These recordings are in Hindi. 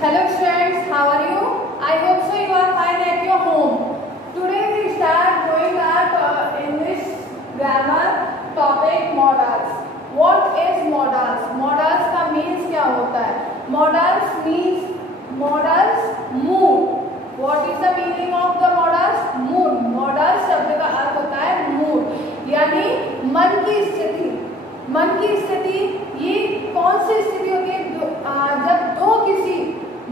Hello students, how are you? I hope so you are fine at your home. Today we start going our English grammar topic modals. What is modals? Modals का means क्या होता है? Modals means modals mood. What is the meaning of the modals? Mood. Modals शब्द का अर्थ होता है mood, यानी मन की स्थिति. मन की स्थिति ये कौन सी स्थिति होती है? जब दो किसी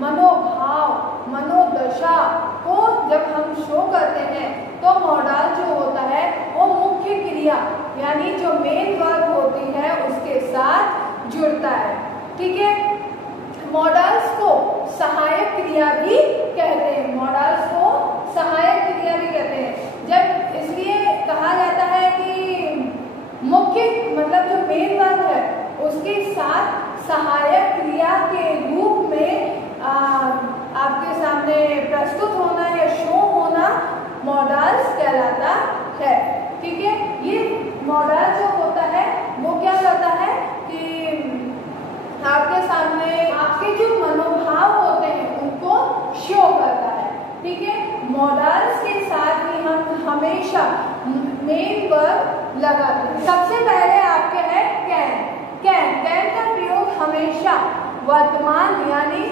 मनोभाव मनोदशा को जब हम शो करते हैं तो मॉडल जो होता है वो मुख्य क्रिया यानी जो मेन वर्ब होती है उसके साथ जुड़ता है. ठीक है. मॉडल्स को सहायक क्रिया भी कहते हैं. मॉडल्स को सहायक क्रिया भी कहते हैं. जब इसलिए कहा जाता है कि मुख्य मतलब जो मेन वर्ब है उसके साथ सहायक क्रिया के रूप में आपके सामने प्रस्तुत होना या शो होना मॉडल्स कहलाता है. ठीक है. ये मॉडल जो होता है वो क्या करता है कि आपके सामने आपके जो मनोभाव होते हैं उनको शो करता है. ठीक है. मॉडल्स के साथ ही हम हमेशा मेन वर्ब लगाते हैं. सबसे पहले आपके है कैन. कैन का प्रयोग हमेशा वर्तमान यानी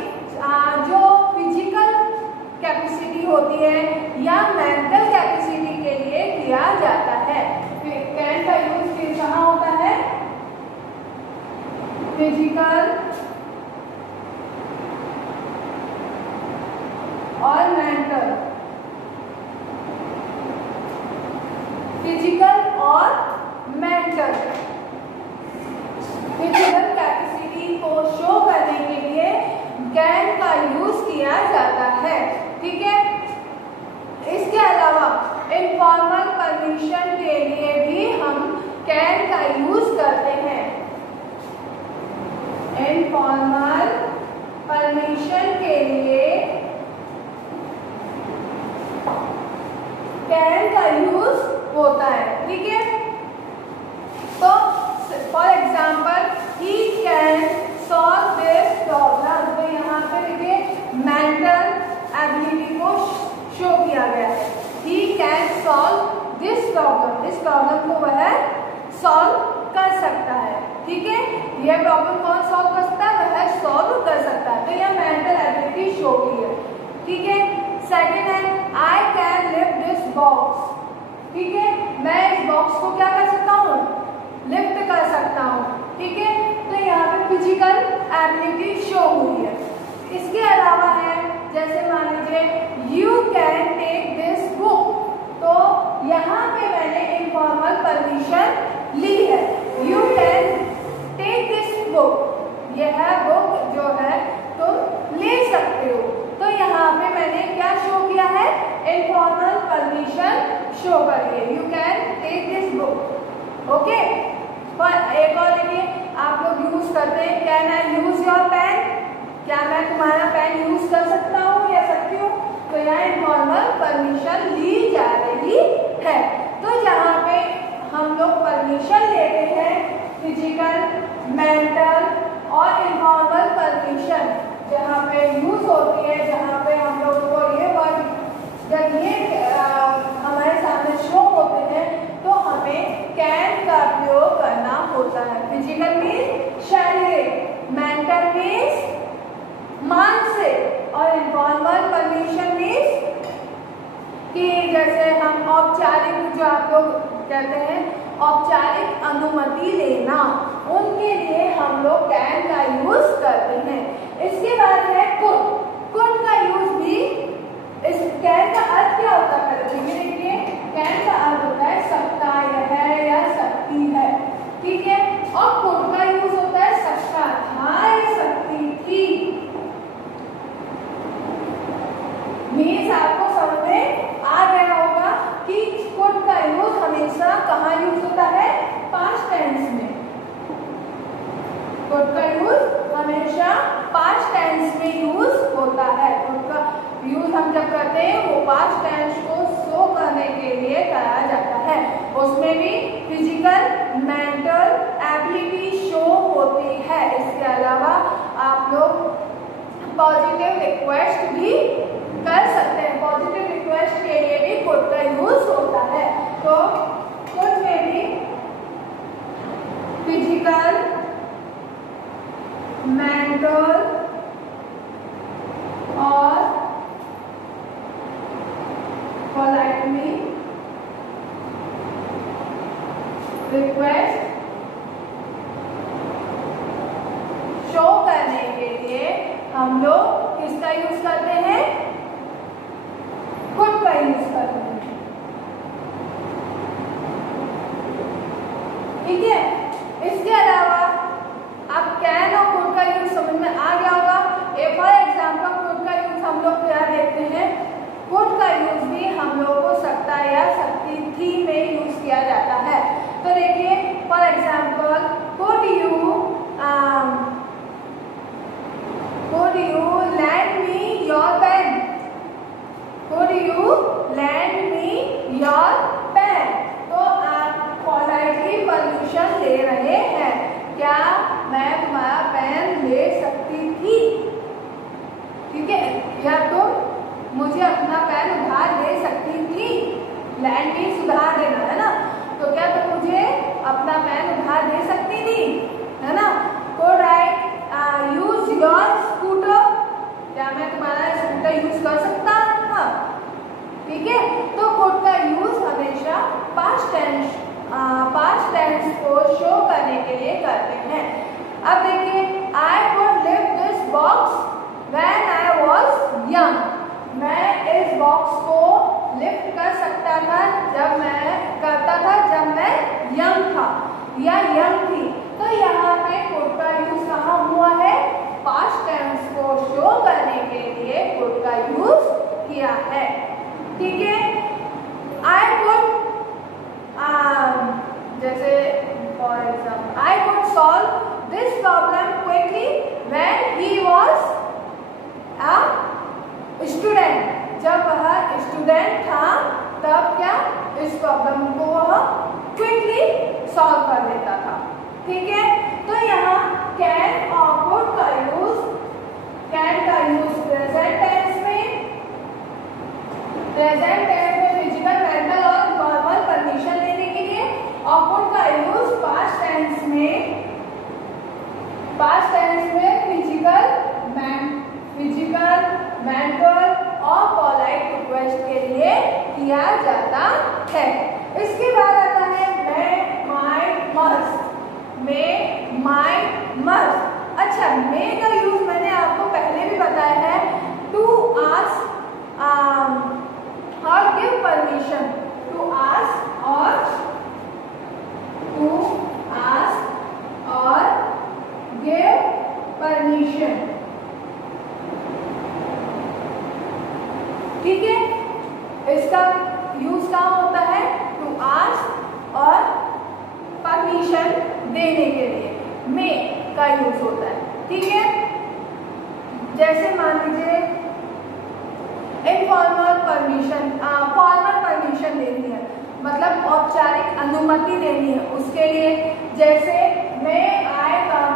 जो फिजिकल कैपेसिटी होती है या मेंटल कैपेसिटी के लिए किया जाता है. कैन का यूज कहाँ होता है? फिजिकल और मेंटल. फिजिकल और मेंटल. फिजिकल कैपेसिटी को शो करने के लिए कैन का यूज किया जाता है. ठीक है. इसके अलावा इनफॉर्मल परमिशन के लिए भी हम कैन का यूज करते हैं. इनफॉर्मल परमिशन के लिए कैन का यूज होता है. ठीक है. तो for example he can solve this problem. तो यहाँ पे देखिए मेंटल एबिलिटी को शो किया गया है. He can solve this problem. इस प्रॉब्लम को वह सॉल्व कर सकता है. ठीक है. यह प्रॉब्लम कौन सॉल्व कर सकता है? वह सॉल्व कर सकता है. तो यह मेंटल एबिलिटी शो की है. ठीक है. सेकेंड है I can lift this box. ठीक है. मैं इस बॉक्स को क्या कर सकता हूँ? लिफ्ट कर सकता हूँ. ठीक है. तो यहाँ पे फिजिकल एबिलिटी शो हुई है. इसके अलावा है जैसे मान लीजिए you can take this book. तो यहाँ पे मैंने इनफॉर्मल परमिशन ली है. You can take this book. यह बुक जो है तुम ले सकते हो. तो यहाँ पे मैंने क्या शो किया है? इनफॉर्मल परमिशन शो करिए. You can take this book. Okay. पर एक और देखिए आप लोग यूज करते हैं can I use your pen. क्या मैं तुम्हारा पेन यूज कर सकता हूँ या सकती हूँ? तो यहाँ इनफॉर्मल परमिशन ली जा रही है. तो जहाँ पे हम लोग परमिशन लेते हैं फिजिकल मेंटल और इनफॉर्मल परमिशन जहाँ पे यूज होती है, जहाँ पे हम लोग को ये वर्ड जब ये हमारे सामने शो होते हैं तो हमें कैन का प्रयोग करना होता है. फिजिकल मीन्स शारीरिक, मेंटल मीन्स मानसिक और इनफॉर्मल परमिशन मीन्स कि जैसे हम औपचारिक जो आप लोग कहते हैं औपचारिक अनुमति लेना, उनके लिए हम लोग कैन का यूज करते हैं. इसके बाद है कुड. कुड का यूज भी इस कैन का अर्थ क्या होता है? देखिए कैन का अर्थ होता है सकता है या सकती है. ठीक है. और कुड का यूज होता है सकता था या सकती थी. मीन्स आपको समझ में आ गया होगा कि कुड का यूज हमेशा कहाँ यूज होता है? पास्ट टेंस में. कुड का यूज हमेशा पास्ट टेंस में यूज होता है. कुड का यूज हम जब करते हैं वो पास्ट टेंस को शो करने के लिए करा जाता है. उसमें भी फिजिकल मेंटल एबिलिटी शो होती है. इसके अलावा आप लोग पॉजिटिव रिक्वेस्ट भी कर सकते हैं। पॉजिटिव रिक्वेस्ट के लिए भी कुड का यूज होता है। तो कुड में भी फिजिकल, मेंटल और पोलाइटली रिक्वेस्ट शो करने के लिए हम लोग किसका यूज करते हैं? कुड का यूज करते हैं। ठीक है। इसके अलावा अब कैन और कुड का यूज समझ में आ गया होगा। फॉर एग्जाम्पल कुड का यूज हम लोग क्या देखते हैं? कुड का यूज भी हम लोग को सकता या सकती थी में यूज किया जाता है। तो देखिए for example could you lend me your pen? Could you lend me your pen? तो आप पोलाइटली परमिशन ले रहे हैं, क्या मैं तुम्हारा पेन ले सकती थी? ठीक है। या तुम मुझे अपना पेन उधार दे सकती थी? लैंड मीन्स उधार देना है ना। तो क्या तुम मुझे अपना पेन उधार दे सकती थी? है ना। Could I use your scooter? क्या मैं तुम्हारा स्कूटर यूज कर सकता था? ठीक है। तो कुड का यूज हमेशा पास्ट टेंस को शो करने के लिए करते हैं। अब देखिए I could lift this box when I was young. मैं इस बॉक्स को लिफ्ट कर सकता था जब मैं यंग था या यंग थी। तो यहाँ पे कुड का यूज कहाँ हुआ है? पास्ट टेंस को शो करने के लिए कुड का यूज किया है। ठीक है। I could जैसे for example I could solve this problem quickly when he was a student. जब वह स्टूडेंट था तब क्या इस प्रॉब्लम को वह क्विकली सॉल्व कर लेता था। ठीक है। तो यहाँ कैन और कुड का यूज, कैन का यूज प्रेजेंट टेंस में फिजिकल, मेंटल और फॉर्मल परमिशन लेने के लिए, और कुड का यूज पास्ट टेंस में फिजिकल, मेंटल और पोलाइट रिक्वेस्ट के लिए किया जाता है। इसके बाद आता है मैं, माइट, मस्ट। अच्छा, मे का यूज मैंने आपको पहले भी बताया है, टू आस्क और गिव परमिशन। टू आस्क और गिव परमिशन। ठीक है। इसका यूज कहाँ होता है? टू आस्क और परमिशन देने के लिए मे का यूज होता है। ठीक है। जैसे मान लीजिए इनफॉर्मल परमिशन, फॉर्मल परमिशन लेनी है, मतलब औपचारिक अनुमति लेनी है उसके लिए। जैसे मे आई कम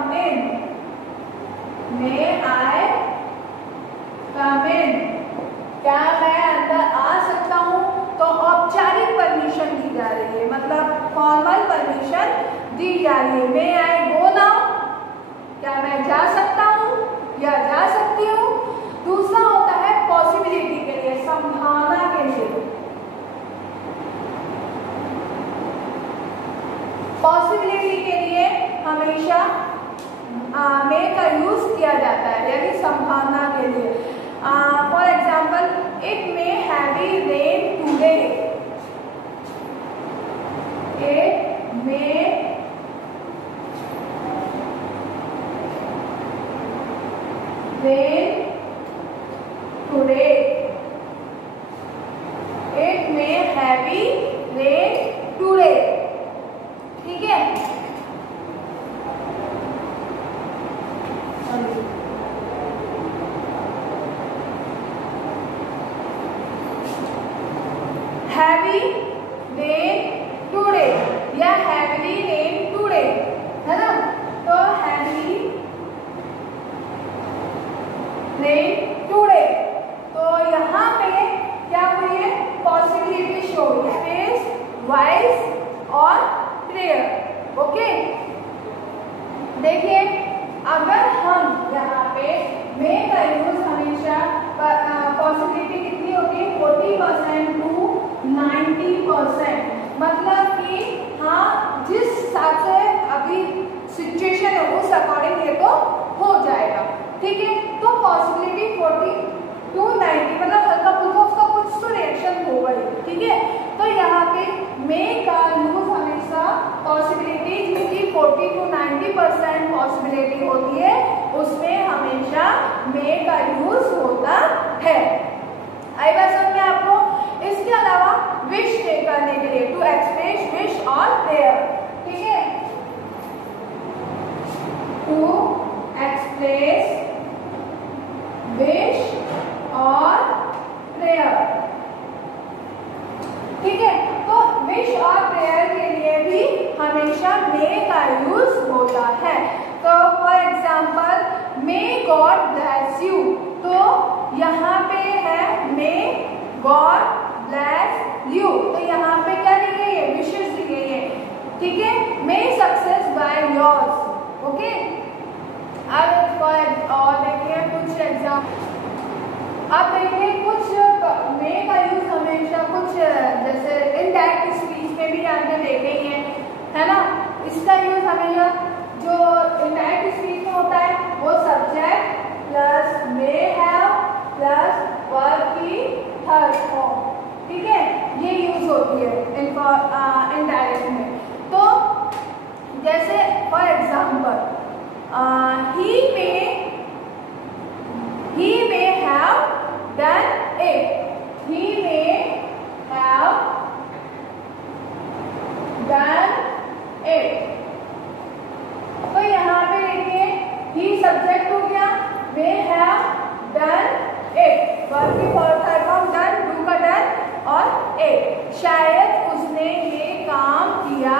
इन, क्या मैं अंदर आ सकता हूँ? तो औपचारिक परमिशन दी जा रही है, मतलब फॉर्मल परमिशन दी जा रही है। मे आई गो नाउ, क्या मैं जा सकता हूँ या जा सकती हूँ? दूसरा होता है पॉसिबिलिटी के लिए, संभावना के लिए। पॉसिबिलिटी के लिए हमेशा मे का यूज किया जाता है, यानी संभावना के लिए। For example it may heavy rain today, it may rain today, it may heavy rain today. ठीक है। हैवी रेन टुडे या हैवीली रेन टुडे, है ना। तो हैवी रेन देखिए अगर हम यहाँ पे मे का यूज हमेशा पॉसिबिलिटी कितनी होती है 40% टू 90%, मतलब कि हाँ जिस हिसाब से अभी सिचुएशन है उस अकॉर्डिंग ये तो हो जाएगा, ठीक है। तो पॉसिबिलिटी 40 टू 90 मतलब हल्का फुल्का उसका कुछ तो रिएक्शन होगा ही, ठीक है। तो यहाँ पे मे का यूज हमेशा पॉसिबिलिटी क्योंकि 40 टू 90% पॉसिबिलिटी होती है उसमें हमेशा मे का यूज होता है। आई बात समझ में आपको। इसके अलावा विश करने के लिए टू एक्सप्रेस विश और प्रेयर, ठीक है, टू एक्सप्रेस विश और प्रेयर, ठीक है। तो विश और प्रेयर के लिए भी हमेशा मे का यूज होता है। तो for example may God bless you, तो यहाँ पे है मे गॉड ब्लेस यू, तो यहाँ पे क्या दी गई है, विशेष दी गई है, ठीक है। मे सक्सेस बाय योर्स, ओके। अब और देखिए कुछ एग्जाम, अब देखिए कुछ मे का यूज हमेशा कुछ जैसे इनडायरेक्ट स्पीच में भी आपने देखे ही है ना। इसका यूज हमेशा जो इनडायरेक्ट स्पीच में होता है वो subject plus may have plus verb की थर्ड फॉर्म, ठीक है, ये यूज होती है इनडायरेक्ट में। तो जैसे for example he may have done it, he may have done it, तो यहाँ पे देखिए he सब्जेक्ट हो गया, may have done it, verb की थर्ड फॉर्म done, do का done और it, शायद उसने ये काम किया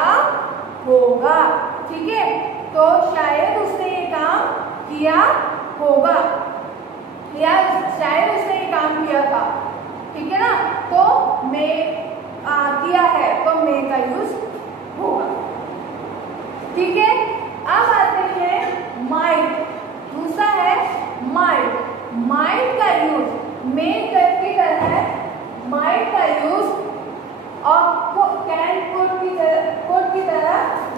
होगा, ठीक है। तो शायद उसने ये काम किया होगा या शायद उसने ये काम किया था, ठीक है ना। तो मे किया है तो मे का यूज होगा, ठीक है। अब आते हैं माइट, दूसरा है माइट। माइट का यूज मे की तरह है, माइट का यूज और कैन कुड की तरह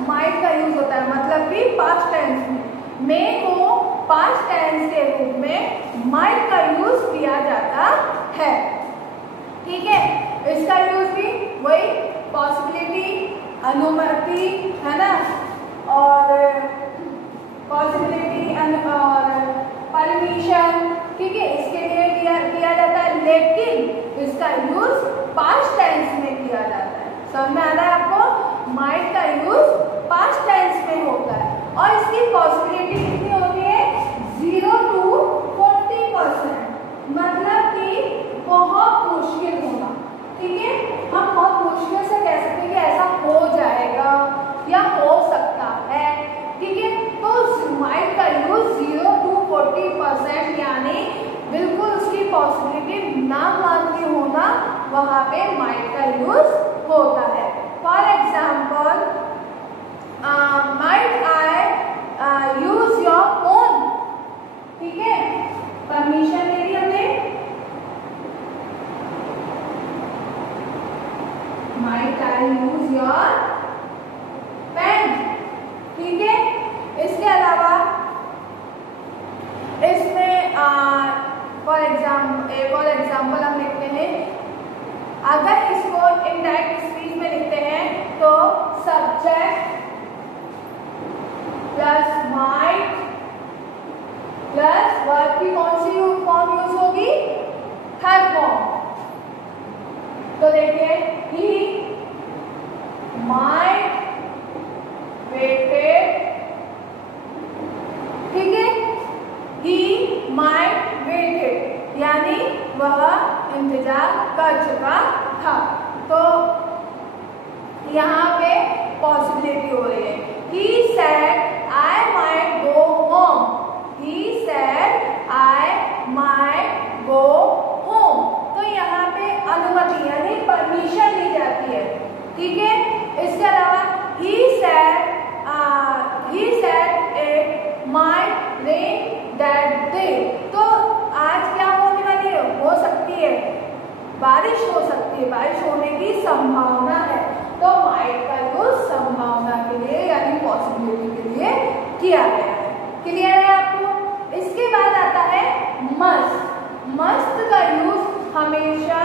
माइट का यूज होता है, मतलब कि पास्ट टेंस में मे को पास्ट टेंस के रूप में माइट का यूज किया जाता है, ठीक है। इसका यूज भी वही पॉसिबिलिटी, अनुमति, है ना, और पॉसिबिलिटी और परमिशन, ठीक है, इसके लिए किया जाता है, लेकिन इसका यूज पास्ट टेंस में किया जाता है। समझ में आ रहा है आपको, माइट का यूज पास्ट टेंस में होता है और इसकी पॉसिबिलिटी कितनी होती है 0 to 40%, मतलब कि बहुत मुश्किल होगा, ठीक है। हम बहुत मुश्किल से कह सकते हैं कि ऐसा हो जाएगा या हो सकता है, ठीक है। तो माइट का यूज 0 to 40%, यानी बिल्कुल उसकी पॉसिबिलिटी ना मानती होना, वहां पे माइट का यूज होता है। For example might I use your phone, ठीक है, परमिशन दे दी हमने, might I use your pen, ठीक है। इसके अलावा इसमें फॉर एग्जाम्पल हम लिखते हैं, अगर इसको इनडायरेक्ट स्पीच में लिखते हैं तो subject plus might plus verb की कौन सी फॉर्म यूज होगी, थर्ड फॉर्म। तो देखिए ही माइट वेटेड, ठीक है, ही माइट वेटेड, यानी वह इंतजार कर चुका था। तो यहाँ पे पॉसिबिलिटी हो रही है, he said I might go home, he said I might go home, तो यहाँ पे अनुमति यानी परमिशन ली जाती है, ठीक है। इसके अलावा he said a बारिश हो सकती है, बारिश होने की संभावना है, तो माइट का यूज संभावना के लिए यानी पॉसिबिलिटी के लिए किया गया है। क्लियर है आपको? इसके बाद आता है मस्ट। मस्ट का यूज हमेशा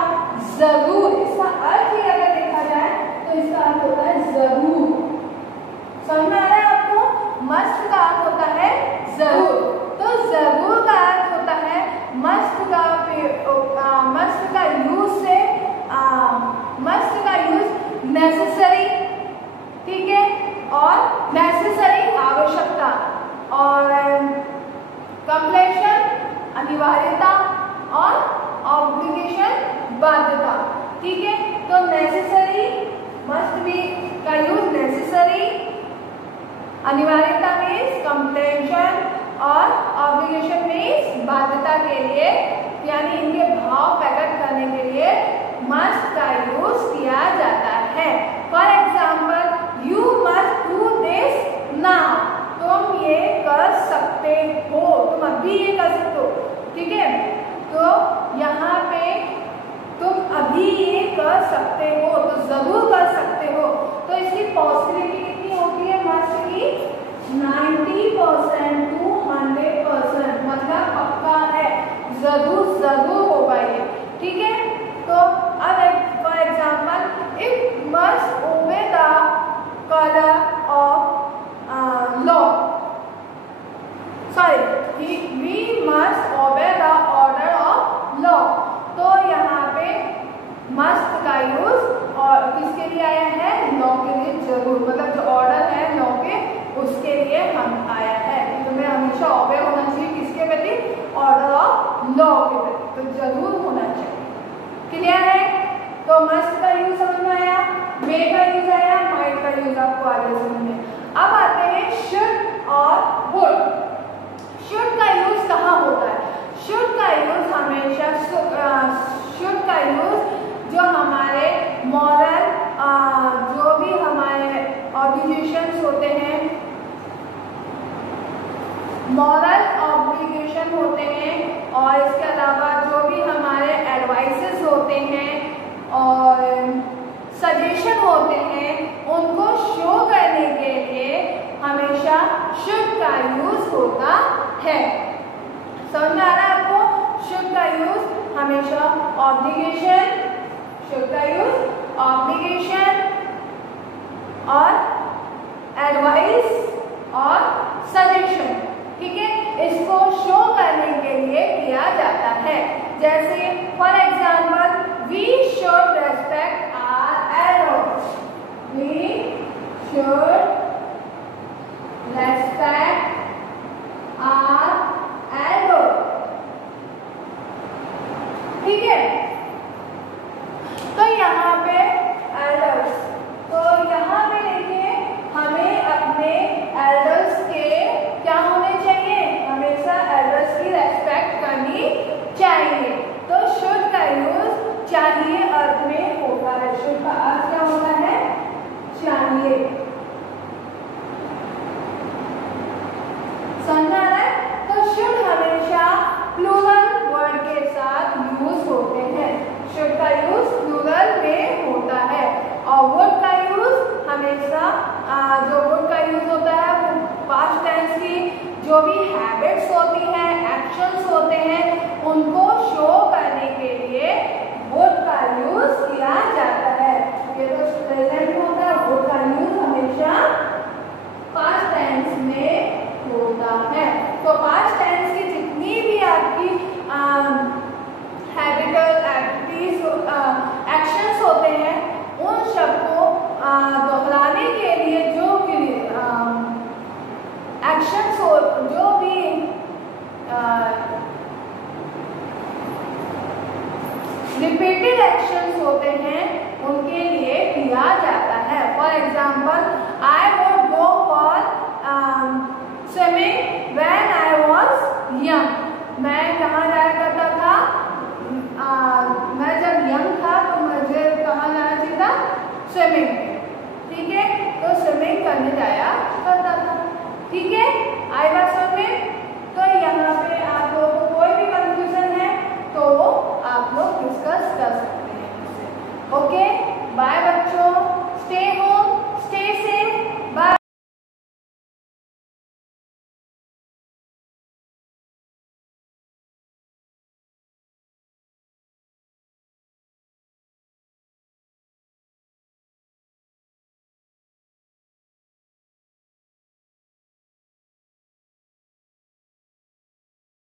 जरूर, इसका अर्थ ही अगर देखा जाए तो इसका अर्थ होता है जरूर। समझ में आ रहा है आपको? मस्ट का अर्थ होता है जरूर, तो जरूर का अर्थ होता है मस्ट का यूज से मस्ट का यूज नेसेसरी, ठीक है, और नेसेसरी आवश्यकता, और कंप्लेशन अनिवार्यता, और ऑब्लिगेशन बाध्यता, ठीक है। तो नेसेसरी मस्ट बी का यूज नेसेसरी, अनिवार्यता मीन्स कंप्लेशन, और ऑब्लिगेशन मीन्स बाध्यता के लिए, यानी इनके भाव प्रकट करने के लिए मस्ट का यूज किया जाता है। For example, you must do this now, तुम ये कर सकते हो, तुम अभी ये कर सकते हो, ठीक है। तो यहाँ पे तुम अभी ये कर सकते हो, तो जरूर कर सकते हो, तो इसकी पॉसिबिलिटी कितनी होती है मस्ट की? 90% to 100%, मतलब पक्का है, जरूर जरूर होगा ये, ठीक है। तो अब for example, it must obey the colour of law, sorry, we must obey the order of law. तो यहाँ पे मस्ट का यूज और किसके लिए आया है? लॉ के लिए जरूर, मतलब जो ऑर्डर है लॉ के उसके लिए हम आया है, तुम्हें हमेशा ओबे होना चाहिए किसके प्रति? ऑर्डर ऑफ लॉ के प्रति, तो जरूर होना चाहिए। क्लियर है? तो मस्ट का यूज समझ में आया, मे का यूज आया, माइट का यूज आपको आगे समझ में। अब आते हैं शुड और वुड। शुड का यूज कहाँ होता है? शुड का यूज हमेशा शुड का यूज जो हमारे मॉरल जो भी हमारे ऑब्लिगेशंस होते हैं, मॉरल ऑब्लिगेशन होते हैं, और इसके अलावा जो भी हमारे एडवाइसेस होते हैं और सजेशन होते हैं, उनको शो करने के लिए हमेशा शुड का यूज होता है। समझ में आ रहा है आपको? शुड का यूज हमेशा ऑब्लिगेशन, शुड का यूज ऑब्लिगेशन और एडवाइस और सजेशन, ठीक है, इसको शो करने के लिए किया जाता है। जैसे for example, we should respect our elders, we should respect our elders, ठीक है। तो यहाँ पे एल्डर्स, तो यहाँ पे देखिए हमें अपने एल्डर्स के क्या होने चाहिए? हमेशा एल्डर्स की रेस्पेक्ट करनी चाहिए। तो शुड का यूज चाहिए अर्थ में होता है। शुड का अर्थ क्या होता है? चाहिए। समझा है? तो शुड हमेशा प्लूरल वर्ड के साथ यूज होते हैं। शुड का यूज प्लूरल में होता है, और वुड का यूज हमेशा जो वुड का यूज होता है वो पास्ट टेंस की जो भी हैबिट्स होती हैं, एक्शंस होते हैं, उनको शो करने के लिए वुड का यूज किया जाता है। ये तो प्रेजेंट होता है, वुड का यूज हमेशा पास्ट टेंस में होता है। तो पास्ट टेंस की जितनी भी आपकी हैबिटल एक्टिविटीज एक्शंस होते हैं, उन सबको दोहराने के लिए जो भी एक्शंस हो, जो भी रिपीटेड एक्शंस होते हैं, उनके लिए किया जाता है। For example, I